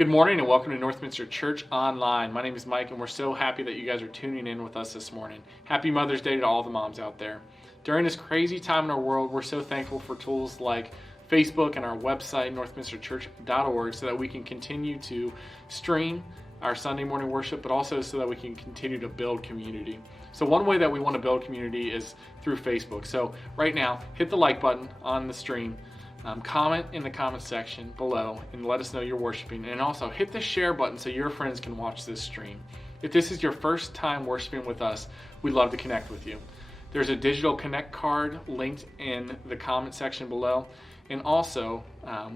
Good morning and welcome to Northminster Church Online. My name is Mike and we're so happy that you guys are tuning in with us this morning. Happy Mother's Day to all the moms out there. During this crazy time in our world, we're so thankful for tools like Facebook and our website, northminsterchurch.org, so that we can continue to stream our Sunday morning worship, but also so that we can continue to build community. So one way that we want to build community is through Facebook. So right now, hit the like button on the stream. Comment in the comment section below and let us know you're worshiping, and also hit the share button so your friends can watch this stream. If this is your first time worshiping with us, we'd love to connect with you. There's a digital connect card linked in the comment section below, and also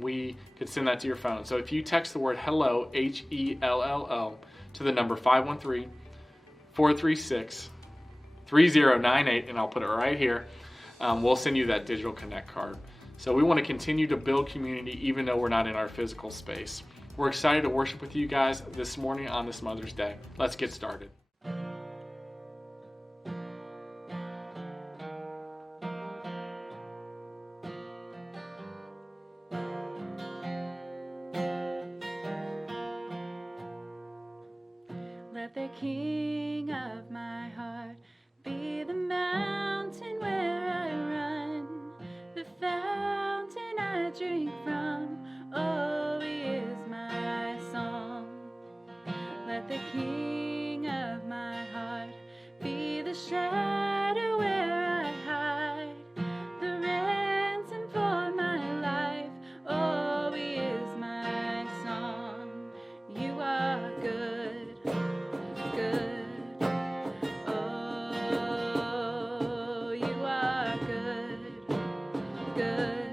we could send that to your phone. So if you text the word hello, HELLO, to the number 513-436-3098, and I'll put it right here, we'll send you that digital connect card. So we want to continue to build community even though we're not in our physical space. We're excited to worship with you guys this morning on this Mother's Day. Let's get started. Let the King of my heart be the mountain where I run, the fountain I drink from. Oh, he is my song. Let the King of my heart be the shadow where I hide, the ransom for my life. Oh, he is my song. You are good, good. Oh, you are good, good.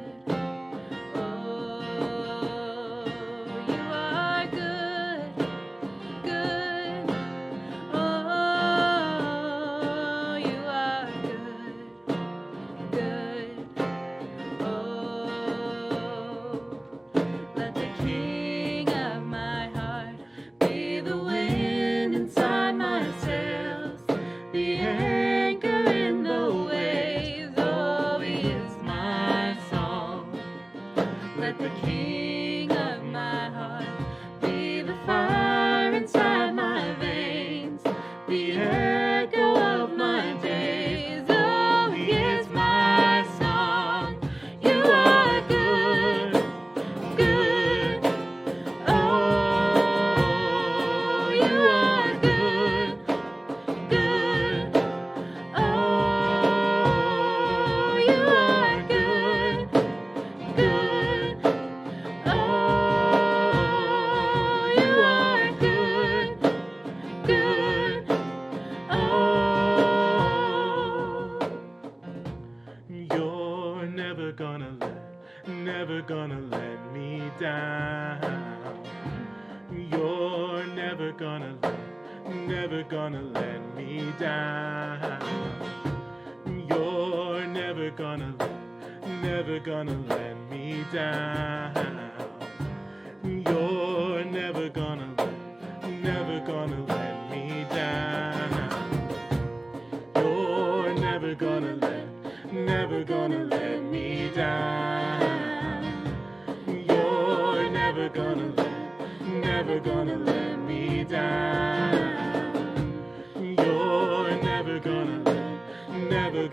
Oh, you are good, good. Oh, you are good, good. Oh, let the King of my heart be the wind inside my sails, the anchor in the waves. Oh, he is my song. Let the King of my heart be the fire inside my veins, the echo of my days. Oh, he is my song. You are good, good. Oh, you are good, good. Oh, you are good, good. Oh, you are good, good. Oh. You're never gonna let me down. You're never gonna let me down. You're never gonna let me down. You're never gonna let me down. You're never gonna let me down. You're never gonna let me down. You're never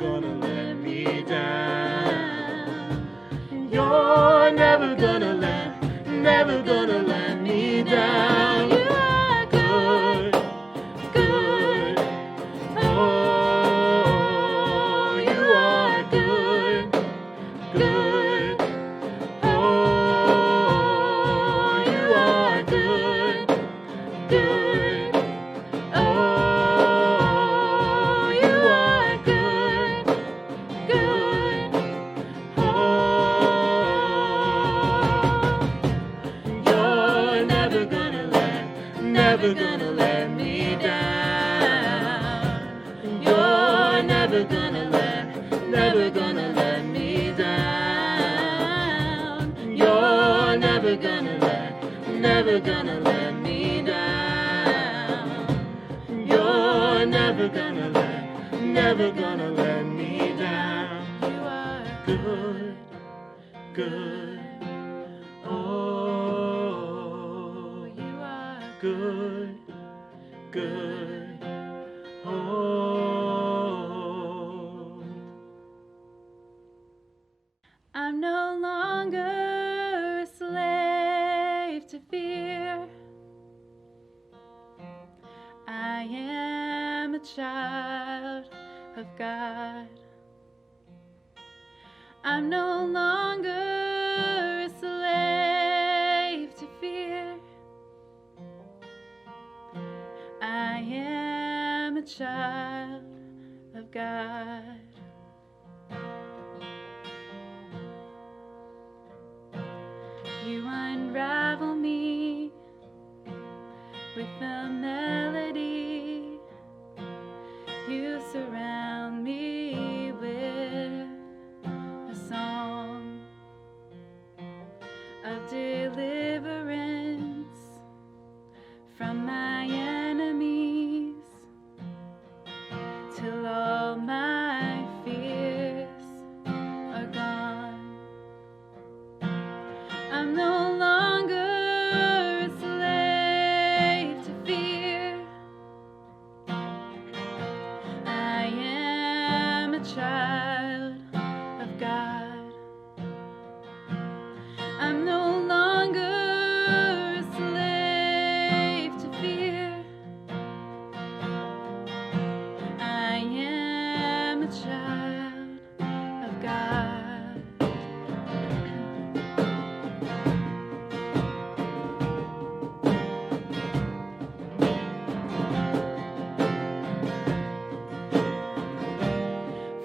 gonna let me down. You're never gonna let me down. You are Good, good. Oh, you are good, good. Oh, you are good, good. Oh, you are good, good. Oh, you're never gonna let me down. You're never gonna let me down. You're never gonna let me down. You're never gonna let me down. You are Good, good. Oh, good, good home. I'm no longer a slave to fear. I am a child of God. I'm no longer a slave to fear. I am a child of God. You unravel me with a melody. You surround me with a song of deliverance from my enemies, till all my fears are gone. I'm no longer a slave to fear. I am a child of God. I'm no longer a slave to fear. I am a child of God.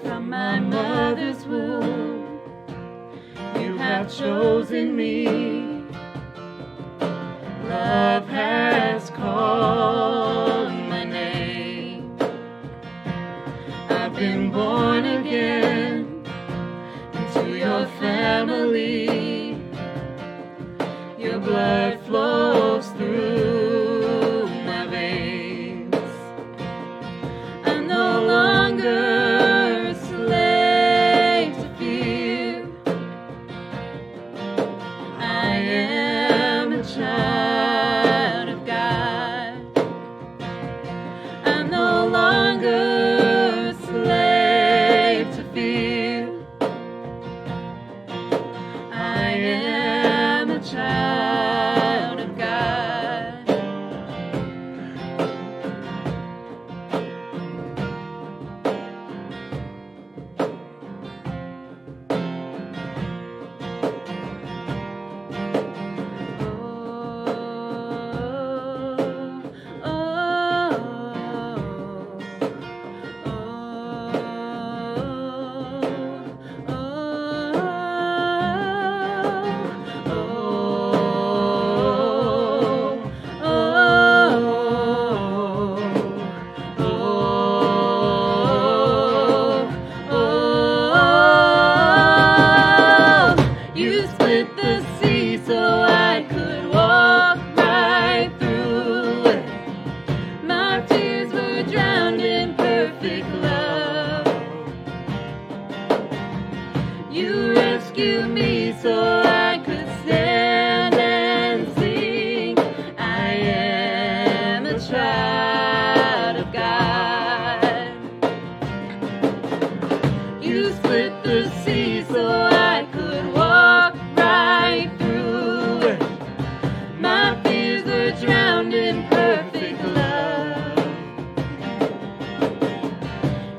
From my mother's womb, you have chosen me. Love has called my name. I've been born again into your family. Your blood flows through my veins. I'm no longer a slave to fear. I am a child of God. I'm no longer a slave to fear. I am a child of God. You split the sea so I could walk right through it. My tears were drowned in perfect love. You rescued me so I could stand and sing. I am a child of God. You split the sea so I could walk right through it. My fears were drowned in perfect love.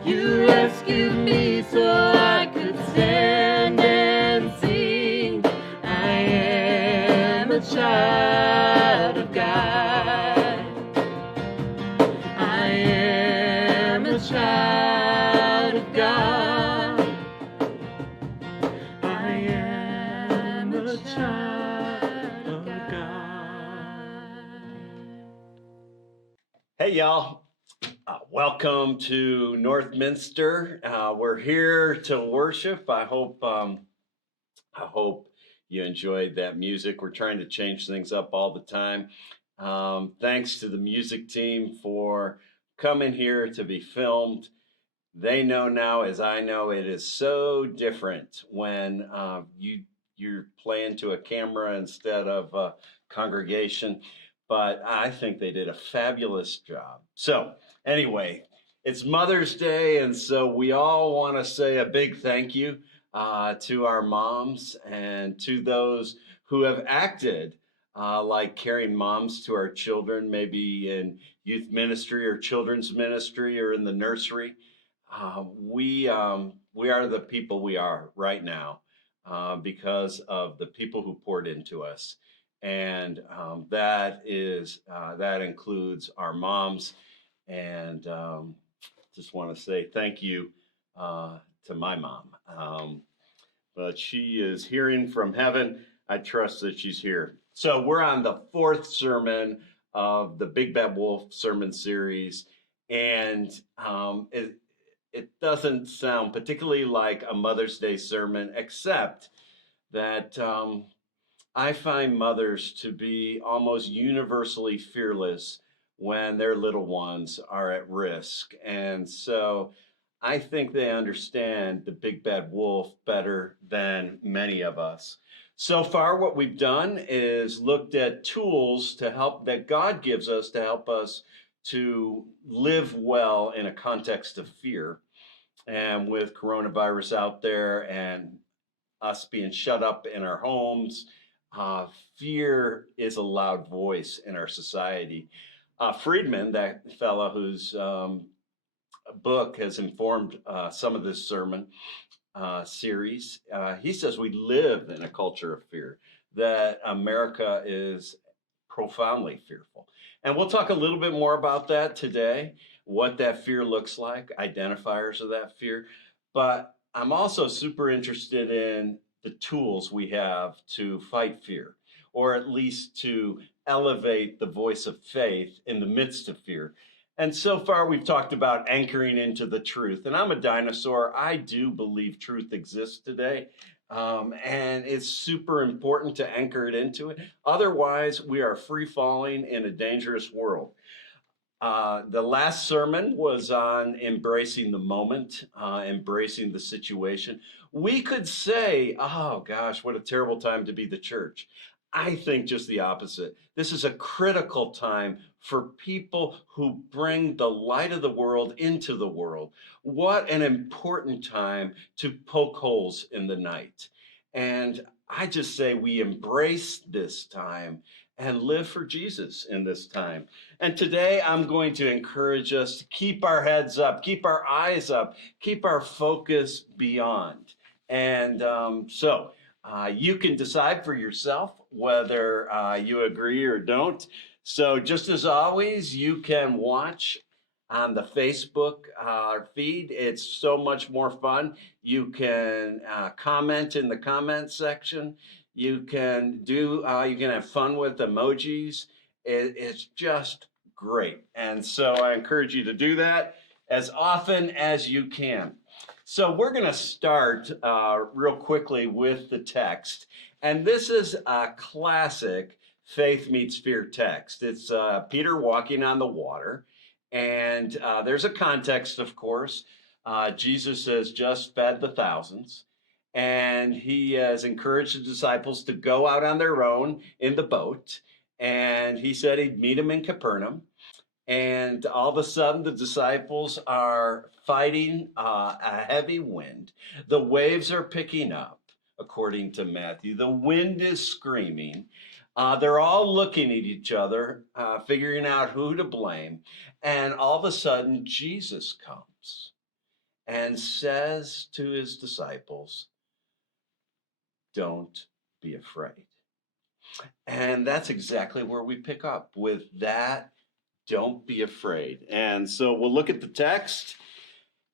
You rescued me so I could stand and sing. I am a child of God. I am a child of God. I am a child of God. Hey, y'all. Welcome to Northminster. We're here to worship. I hope you enjoyed that music. We're trying to change things up all the time. Thanks to the music team for coming here to be filmed. They know now, as I know, it is so different when you're playing to a camera instead of a congregation. but I think they did a fabulous job. So anyway, it's Mother's Day, and so we all want to say a big thank you to our moms and to those who have acted like caring moms to our children, maybe in youth ministry or children's ministry or in the nursery. We are the people we are right now because of the people who poured into us, and that includes our moms. And just want to say thank you to my mom. But she is hearing from heaven. I trust that she's here. So we're on the fourth sermon of the Big Bad Wolf sermon series, and it doesn't sound particularly like a Mother's Day sermon, except that I find mothers to be almost universally fearless when their little ones are at risk. And so I think they understand the big bad wolf better than many of us. So far, what we've done is looked at tools to help that God gives us to help us to live well in a context of fear. And with coronavirus out there and us being shut up in our homes, fear is a loud voice in our society. Friedman, that fellow whose book has informed some of this sermon series, he says we live in a culture of fear, that America is profoundly fearful. And we'll talk a little bit more about that today, what that fear looks like, identifiers of that fear. But I'm also super interested in the tools we have to fight fear, or at least to elevate the voice of faith in the midst of fear. And so far, we've talked about anchoring into the truth. And I'm a dinosaur. I do believe truth exists today. And it's super important to anchor it into it. Otherwise, we are free falling in a dangerous world. The last sermon was on embracing the moment, embracing the situation. We could say, oh gosh, what a terrible time to be the church. I think just the opposite. This is a critical time for people who bring the light of the world into the world. What an important time to poke holes in the night. And I just say we embrace this time and live for Jesus in this time. And today I'm going to encourage us to keep our heads up, keep our eyes up, keep our focus beyond. And so you can decide for yourself whether you agree or don't. So just as always, you can watch on the Facebook feed. It's so much more fun. You can comment in the comment section. You can have fun with emojis. It's just great. And so I encourage you to do that as often as you can. So we're going to start real quickly with the text. And this is a classic faith meets fear text. It's Peter walking on the water. And there's a context, of course. Jesus has just fed the thousands. And he has encouraged the disciples to go out on their own in the boat. And he said he'd meet them in Capernaum. And all of a sudden, the disciples are fighting a heavy wind. The waves are picking up, according to Matthew. The wind is screaming. They're all looking at each other, figuring out who to blame. And all of a sudden, Jesus comes and says to his disciples, "Don't be afraid." And that's exactly where we pick up with that. Don't be afraid. And so we'll look at the text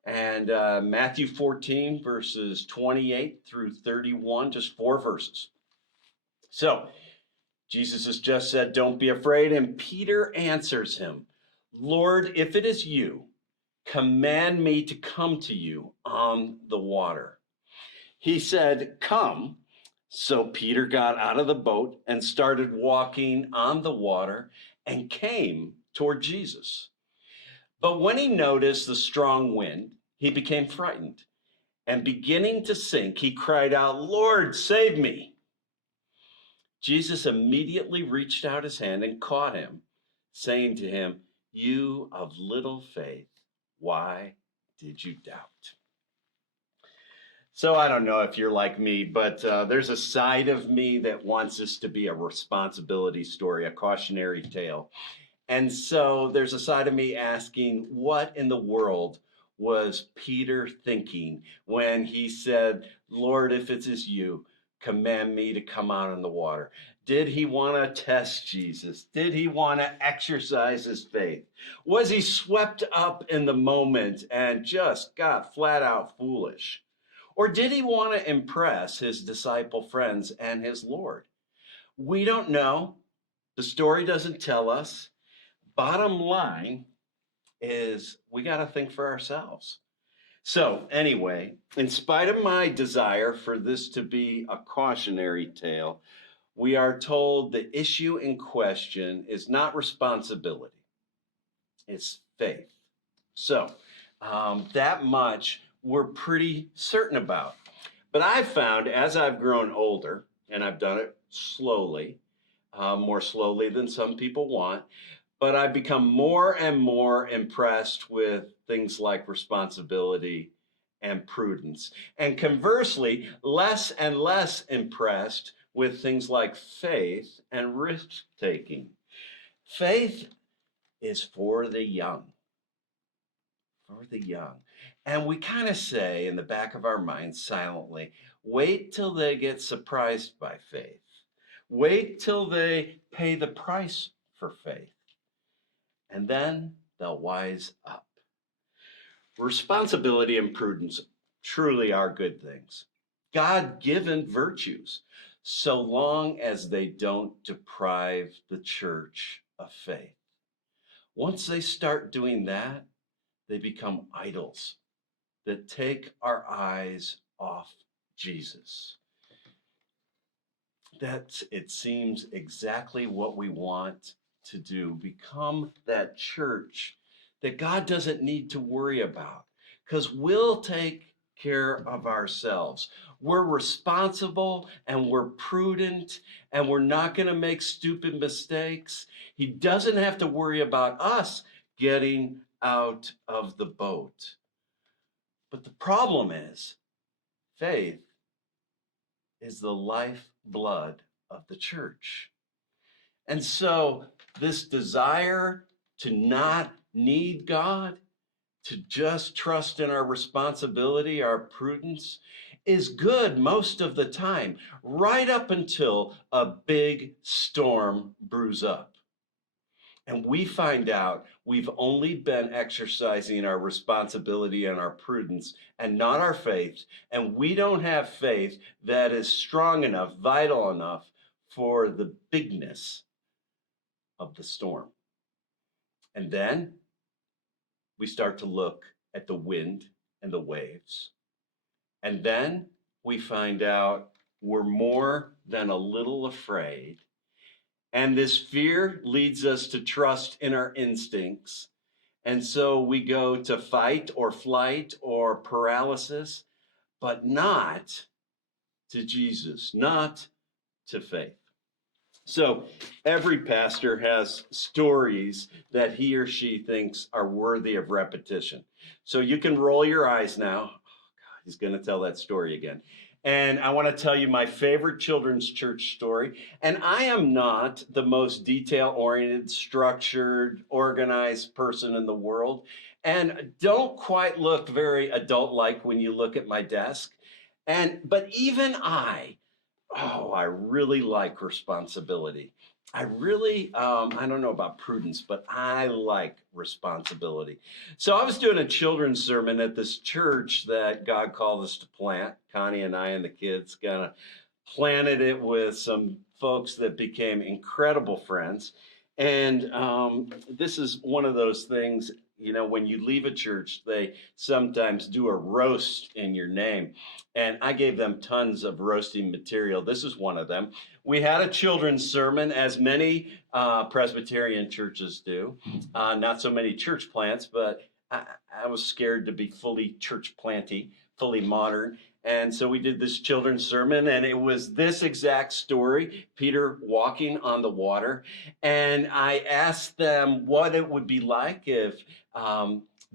and Matthew 14, verses 28 through 31, just 4 verses. So Jesus has just said, "Don't be afraid." And Peter answers him, "Lord, if it is you, command me to come to you on the water." He said, "Come." So Peter got out of the boat and started walking on the water and came toward Jesus. But when he noticed the strong wind, he became frightened, and beginning to sink, he cried out, "Lord, save me." Jesus immediately reached out his hand and caught him, saying to him, "You of little faith, why did you doubt?" So I don't know if you're like me, but there's a side of me that wants this to be a responsibility story, a cautionary tale. And so there's a side of me asking, what in the world was Peter thinking when he said, "Lord, if it is you, command me to come out on the water"? Did he want to test Jesus? Did he want to exercise his faith? Was he swept up in the moment and just got flat out foolish? Or did he want to impress his disciple friends and his Lord? We don't know. The story doesn't tell us. Bottom line is we got to think for ourselves. So, anyway, in spite of my desire for this to be a cautionary tale, we are told the issue in question is not responsibility, it's faith. So, that much we're pretty certain about. But I've found as I've grown older, and I've done it slowly, more slowly than some people want, but I've become more and more impressed with things like responsibility and prudence. And conversely, less and less impressed with things like faith and risk taking. Faith is for the young. For the young. And we kind of say in the back of our minds silently, wait till they get surprised by faith. Wait till they pay the price for faith. And then they'll wise up. Responsibility and prudence truly are good things, God-given virtues, so long as they don't deprive the church of faith. Once they start doing that, they become idols that take our eyes off Jesus. That's, it seems, exactly what we want to do. Become that church that God doesn't need to worry about, because we'll take care of ourselves. We're responsible and we're prudent and we're not going to make stupid mistakes. He doesn't have to worry about us getting out of the boat. But the problem is, faith is the lifeblood of the church. And so this desire to not need God, to just trust in our responsibility, our prudence, is good most of the time, right up until a big storm brews up. And we find out we've only been exercising our responsibility and our prudence and not our faith. And we don't have faith that is strong enough, vital enough for the bigness of the storm. And then we start to look at the wind and the waves. And then we find out we're more than a little afraid. And this fear leads us to trust in our instincts. And so we go to fight or flight or paralysis, but not to Jesus, not to faith. So every pastor has stories that he or she thinks are worthy of repetition. So you can roll your eyes now. Oh, God, he's going to tell that story again. And I want to tell you my favorite children's church story. And I am not the most detail-oriented, structured, organized person in the world, and don't quite look very adult-like when you look at my desk. But even I really like responsibility. I don't know about prudence, but I like responsibility. So I was doing a children's sermon at this church that God called us to plant. Connie and I and the kids kind of planted it with some folks that became incredible friends. And this is one of those things, you know, when you leave a church, they sometimes do a roast in your name. And I gave them tons of roasting material. This is one of them. We had a children's sermon, as many Presbyterian churches do. Not so many church plants, but I was scared to be fully church planty, fully modern. And so we did this children's sermon, and it was this exact story, Peter walking on the water. And I asked them what it would be like if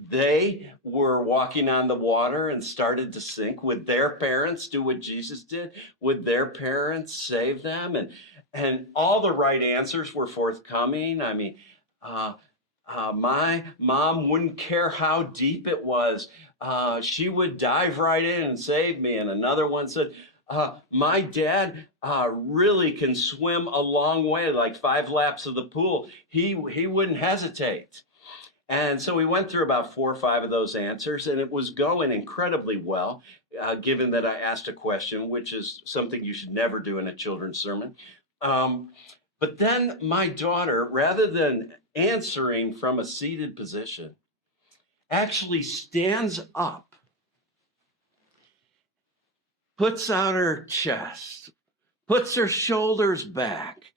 they were walking on the water and started to sink. Would their parents do what Jesus did? Would their parents save them? And all the right answers were forthcoming. I mean, my mom wouldn't care how deep it was. She would dive right in and save me. And another one said, my dad really can swim a long way, like 5 laps of the pool. He wouldn't hesitate. And so we went through about 4 or 5 of those answers, and it was going incredibly well, given that I asked a question, which is something you should never do in a children's sermon. But then my daughter, rather than answering from a seated position, actually stands up, puts out her chest, puts her shoulders back,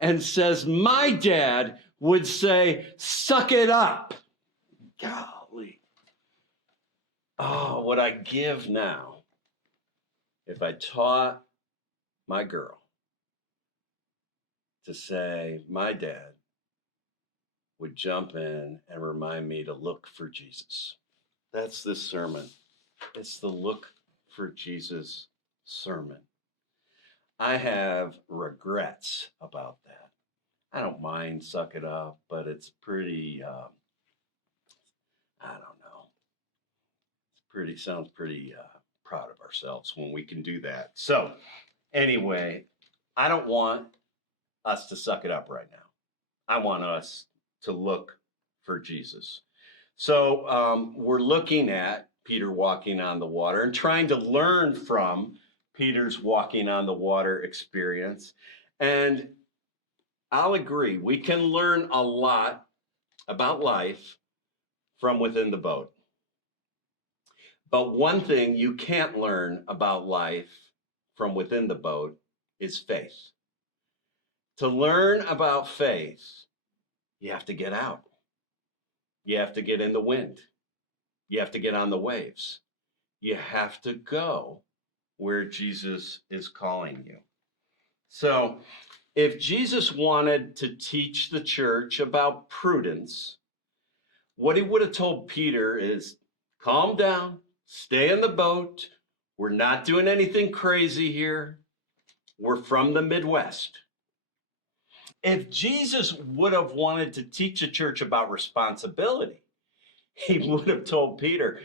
and says, my dad would say, suck it up. Golly. Oh, what I give now if I taught my girl to say, my dad would jump in and remind me to look for Jesus. That's this sermon. It's the Look for Jesus sermon. I have regrets about that. I don't mind suck it up, but it's pretty, I don't know. Sounds pretty proud of ourselves when we can do that. So anyway, I don't want us to suck it up right now. I want us to look for Jesus. So we're looking at Peter walking on the water and trying to learn from Peter's walking on the water experience. And I'll agree, we can learn a lot about life from within the boat. But one thing you can't learn about life from within the boat is faith. To learn about faith, you have to get out. You have to get in the wind. You have to get on the waves. You have to go where Jesus is calling you. So, if Jesus wanted to teach the church about prudence, what he would have told Peter is, calm down, stay in the boat. We're not doing anything crazy here. We're from the Midwest. If Jesus would have wanted to teach a church about responsibility, he would have told Peter,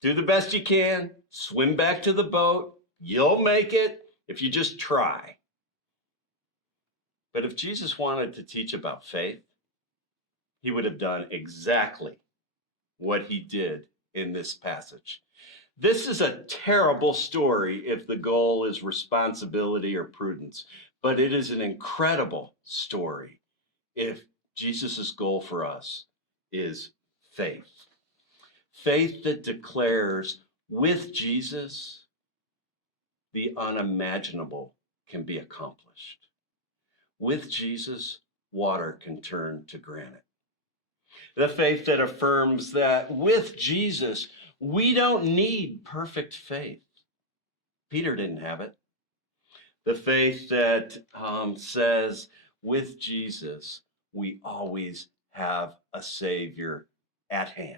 do the best you can, swim back to the boat. You'll make it if you just try. But if Jesus wanted to teach about faith, he would have done exactly what he did in this passage. This is a terrible story if the goal is responsibility or prudence, but it is an incredible story if Jesus' goal for us is faith. Faith that declares with Jesus, the unimaginable can be accomplished. With Jesus, water can turn to granite. The faith that affirms that with Jesus, we don't need perfect faith. Peter didn't have it. The faith that says with Jesus, we always have a Savior at hand,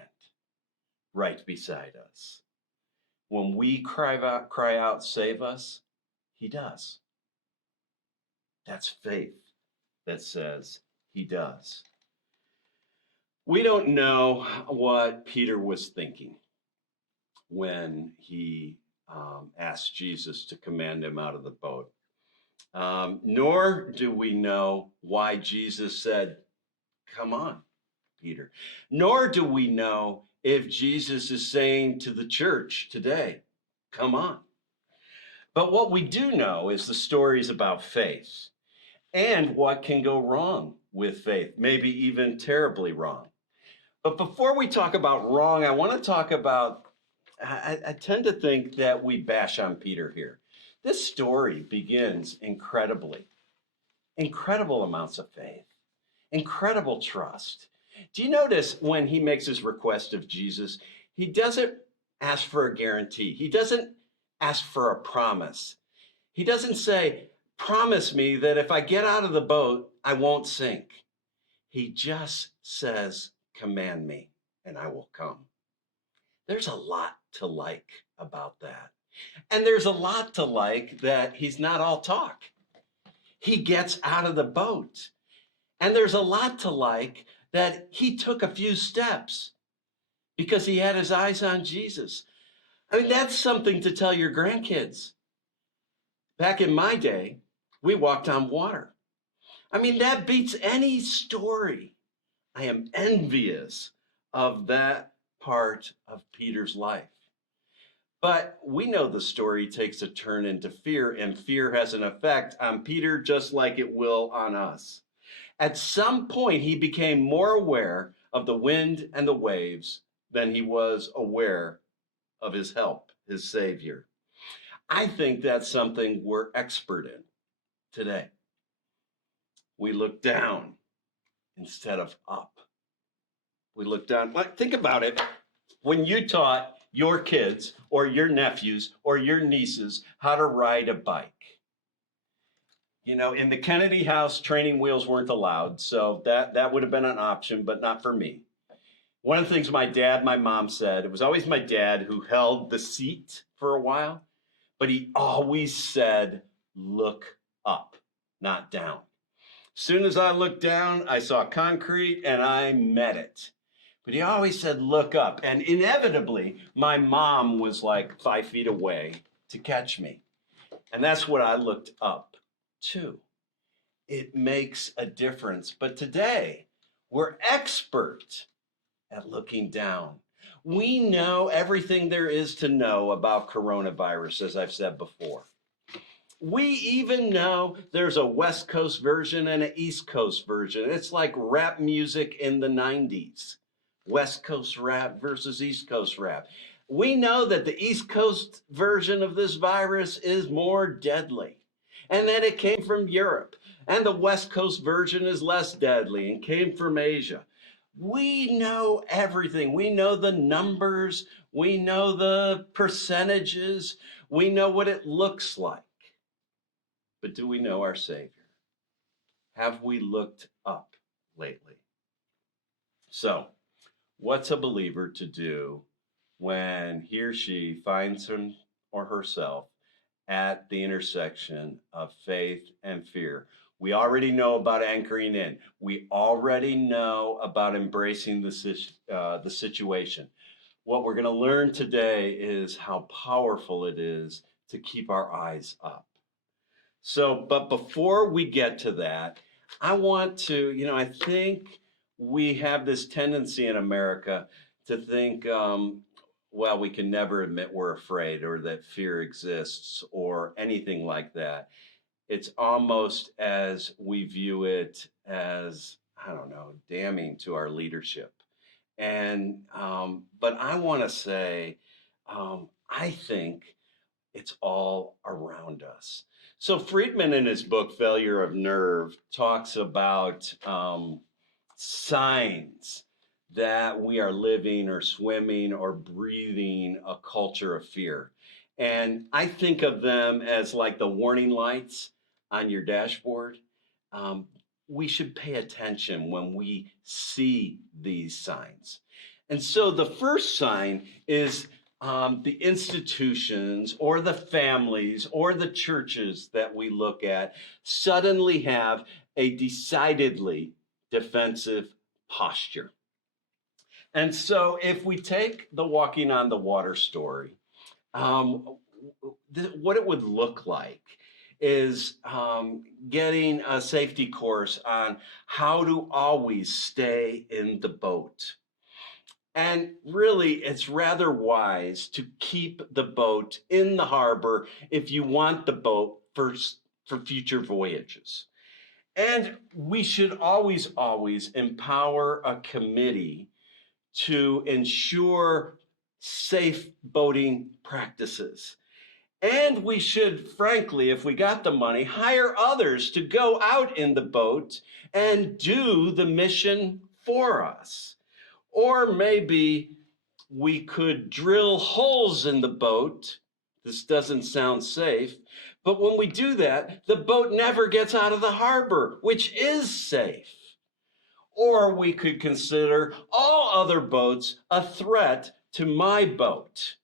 right beside us. When we cry out, save us, he does. That's faith that says he does. We don't know what Peter was thinking when he asked Jesus to command him out of the boat. Nor do we know why Jesus said, come on, Peter. Nor do we know if Jesus is saying to the church today, come on. But what we do know is the stories about faith and what can go wrong with faith, maybe even terribly wrong. But before we talk about wrong, I want to talk about, I tend to think that we bash on Peter here. This story begins incredible amounts of faith, incredible trust. Do you notice when he makes his request of Jesus, he doesn't ask for a guarantee. He doesn't ask for a promise. He doesn't say, promise me that if I get out of the boat, I won't sink. He just says, command me and I will come. There's a lot to like about that. And there's a lot to like that he's not all talk. He gets out of the boat. And there's a lot to like that he took a few steps because he had his eyes on Jesus. I mean, that's something to tell your grandkids. Back in my day, we walked on water. I mean, that beats any story. I am envious of that part of Peter's life. But we know the story takes a turn into fear, and fear has an effect on Peter just like it will on us. At some point, he became more aware of the wind and the waves than he was aware of his help, his Savior. I think that's something we're expert in today. We look down instead of up. We look down. Like, think about it. When you taught your kids or your nephews or your nieces how to ride a bike, you know, in the Kennedy house, training wheels weren't allowed. So that would have been an option, but not for me. One of the things my mom said, it was always my dad who held the seat for a while, but he always said, look up, not down. As soon as I looked down, I saw concrete and I met it. But he always said, look up. And inevitably, my mom was like 5 feet away to catch me. And that's what I looked up to. It makes a difference. But today, we're expert at looking down. We know everything there is to know about coronavirus, as I've said before. We even know there's a West Coast version and an East Coast version. It's like rap music in the 90s. West Coast rap versus East Coast rap. We know that the East Coast version of this virus is more deadly and that it came from Europe. And the West Coast version is less deadly and came from Asia. We know everything. We know the numbers. We know the percentages. We know what it looks like. But do we know our Savior? Have we looked up lately? So, what's a believer to do when he or she finds him or herself at the intersection of faith and fear? We already know about anchoring in. We already know about embracing the situation. What we're going to learn today is how powerful it is to keep our eyes up. So, but before we get to that, I want to, I think we have this tendency in America to think, well, we can never admit we're afraid or that fear exists or anything like that. It's almost as we view it as, damning to our leadership. And, but I want to say, I think it's all around us. So Friedman in his book, Failure of Nerve, talks about signs that we are living or swimming or breathing a culture of fear. And I think of them as like the warning lights on your dashboard. We should pay attention when we see these signs. And so the first sign is the institutions or the families or the churches that we look at suddenly have a decidedly defensive posture. And so if we take the walking on the water story, what it would look like is getting a safety course on how to always stay in the boat. And really, it's rather wise to keep the boat in the harbor if you want the boat for future voyages. And we should always empower a committee to ensure safe boating practices. And we should, frankly, if we got the money, hire others to go out in the boat and do the mission for us. Or maybe we could drill holes in the boat. This doesn't sound safe, but when we do that, the boat never gets out of the harbor, which is safe. Or we could consider all other boats a threat to my boat.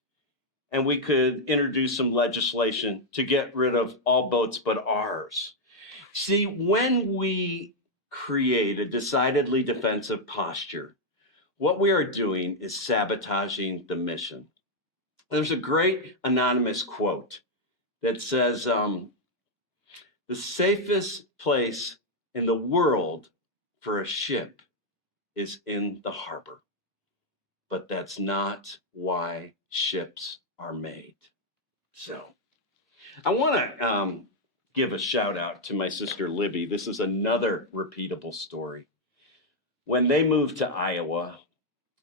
And we could introduce some legislation to get rid of all boats but ours. See, when we create a decidedly defensive posture, what we are doing is sabotaging the mission. There's a great anonymous quote that says, the safest place in the world for a ship is in the harbor. But that's not why ships are made. So I want to give a shout out to my sister Libby. This is another repeatable story. When they moved to Iowa,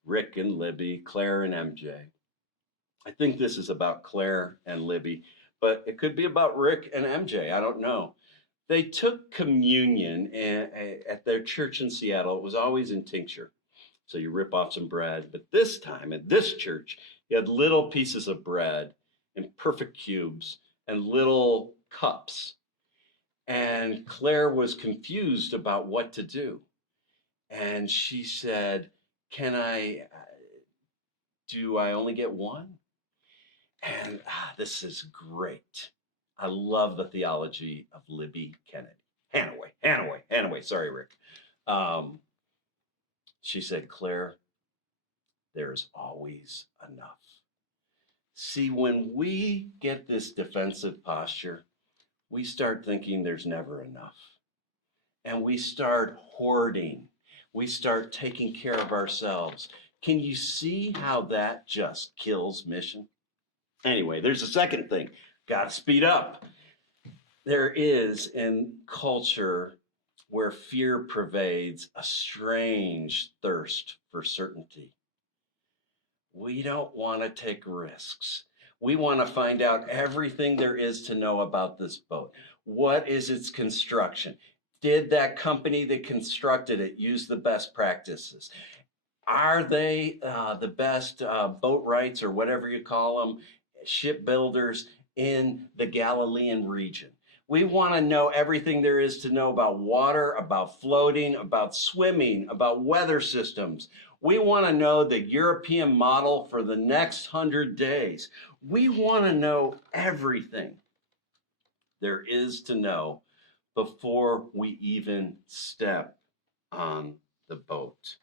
Rick and Libby, Claire and MJ, I think this is about Claire and Libby, but it could be about Rick and MJ. I don't know. They took communion at their church in Seattle. It was always in tincture. So you rip off some bread. But this time at this church, you had little pieces of bread in perfect cubes and little cups. And Claire was confused about what to do. And she said, do I only get one? And this is great. I love the theology of Libby Kennedy. Hanaway. Sorry, Rick. She said, Claire, there's always enough. See, when we get this defensive posture, we start thinking there's never enough. And we start hoarding. We start taking care of ourselves. Can you see how that just kills mission? Anyway, there's a second thing. Got to speed up. There is in culture where fear pervades a strange thirst for certainty. We don't want to take risks. We want to find out everything there is to know about this boat. What is its construction? Did that company that constructed it use the best practices? Are they the best boat rights or whatever you call them, shipbuilders in the Galilean region? We want to know everything there is to know about water, about floating, about swimming, about weather systems. We want to know the European model for the next 100 days. We want to know everything there is to know before we even step on the boat.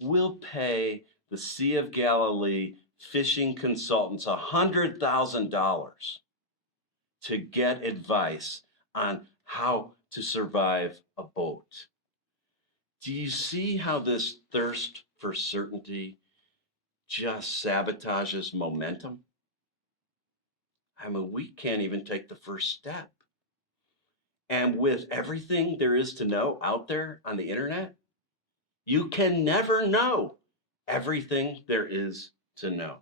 We'll pay the Sea of Galilee fishing consultants $100,000 to get advice on how to survive a boat. Do you see how this thirst for certainty just sabotages momentum? I mean, we can't even take the first step. And with everything there is to know out there on the internet, you can never know everything there is to know.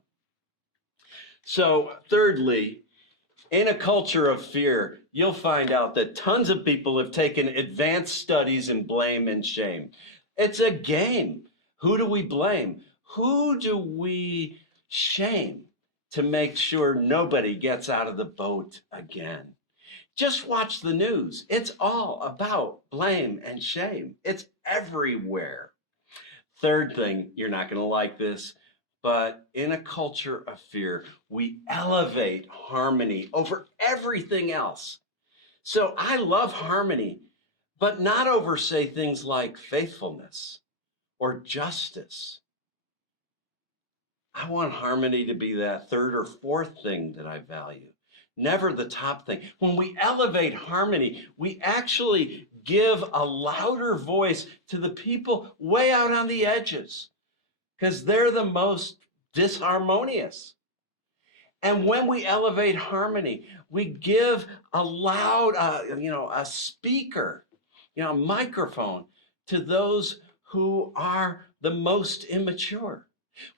So thirdly, in a culture of fear, you'll find out that tons of people have taken advanced studies in blame and shame. It's a game. Who do we blame? Who do we shame to make sure nobody gets out of the boat again? Just watch the news. It's all about blame and shame. It's everywhere. Third thing, you're not going to like this, but in a culture of fear, we elevate harmony over everything else. So I love harmony, but not over, say, things like faithfulness or justice. I want harmony to be that third or fourth thing that I value, never the top thing. When we elevate harmony, we actually give a louder voice to the people way out on the edges, because they're the most disharmonious. And when we elevate harmony, we give a loud, a speaker, a microphone to those who are the most immature.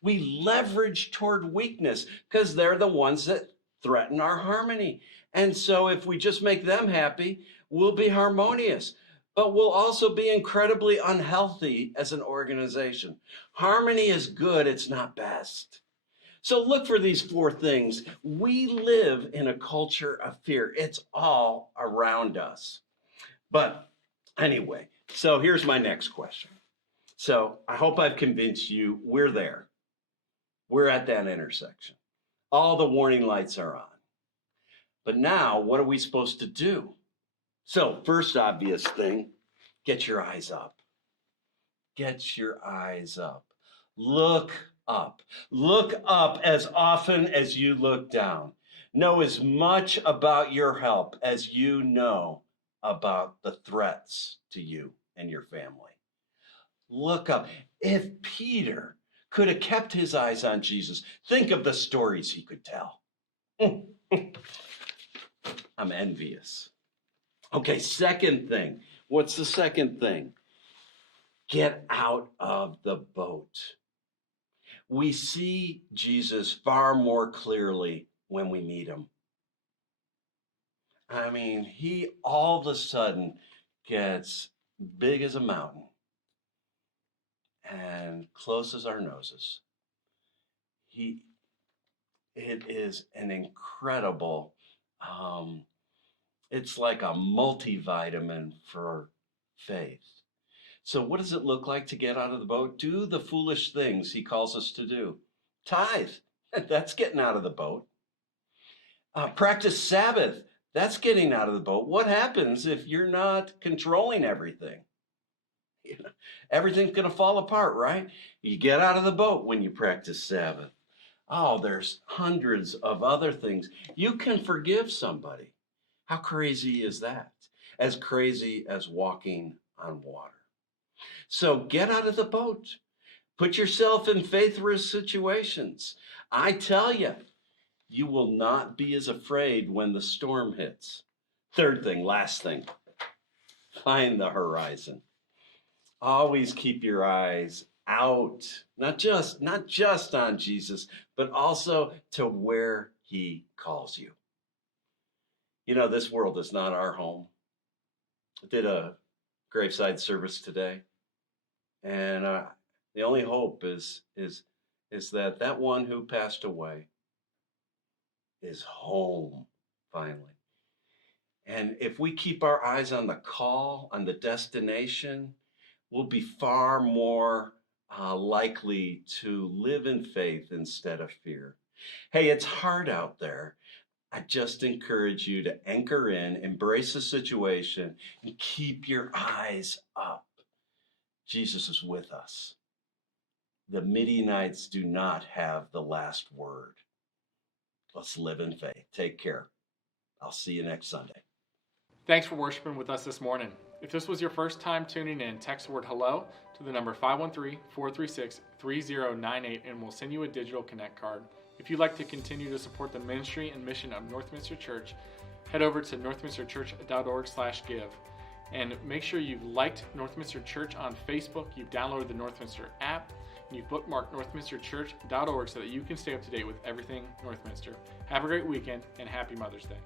We leverage toward weakness because they're the ones that threaten our harmony. And so if we just make them happy, we'll be harmonious. but we'll also be incredibly unhealthy as an organization. Harmony is good, it's not best. So look for these 4 things. We live in a culture of fear. It's all around us. But anyway, so here's my next question. So I hope I've convinced you we're there. We're at that intersection. All the warning lights are on. But now, what are we supposed to do? So, first obvious thing, get your eyes up. Get your eyes up. Look up. Look up as often as you look down. Know as much about your help as you know about the threats to you and your family. Look up. If Peter could have kept his eyes on Jesus, think of the stories he could tell. I'm envious. Okay, second thing. What's the second thing? Get out of the boat. We see Jesus far more clearly when we meet him. I mean, he all of a sudden gets big as a mountain and close as our noses. It is an incredible, it's like a multivitamin for faith. So what does it look like to get out of the boat? Do the foolish things he calls us to do. Tithe, that's getting out of the boat. Practice Sabbath, that's getting out of the boat. What happens if you're not controlling everything? Everything's going to fall apart, right? You get out of the boat when you practice Sabbath. Oh, there's hundreds of other things. You can forgive somebody. How crazy is that? As crazy as walking on water. So get out of the boat. Put yourself in faith-risk situations. I tell you, you will not be as afraid when the storm hits. Third thing, last thing, find the horizon. Always keep your eyes out, not just on Jesus, but also to where he calls you. You know, this world is not our home. I did a graveside service today, and the only hope is that one who passed away is home finally. And if we keep our eyes on the call, on the destination, we'll be far more likely to live in faith instead of fear. Hey, it's hard out there. I just encourage you to anchor in, embrace the situation, and keep your eyes up. Jesus is with us. The Midianites do not have the last word. Let's live in faith. Take care. I'll see you next Sunday. Thanks for worshiping with us this morning. If this was your first time tuning in, text the word hello to the number 513-436-3098 and we'll send you a digital connect card. If you'd like to continue to support the ministry and mission of Northminster Church, head over to northminsterchurch.org/give. And make sure you've liked Northminster Church on Facebook, you've downloaded the Northminster app, and you've bookmarked northminsterchurch.org so that you can stay up to date with everything Northminster. Have a great weekend and happy Mother's Day.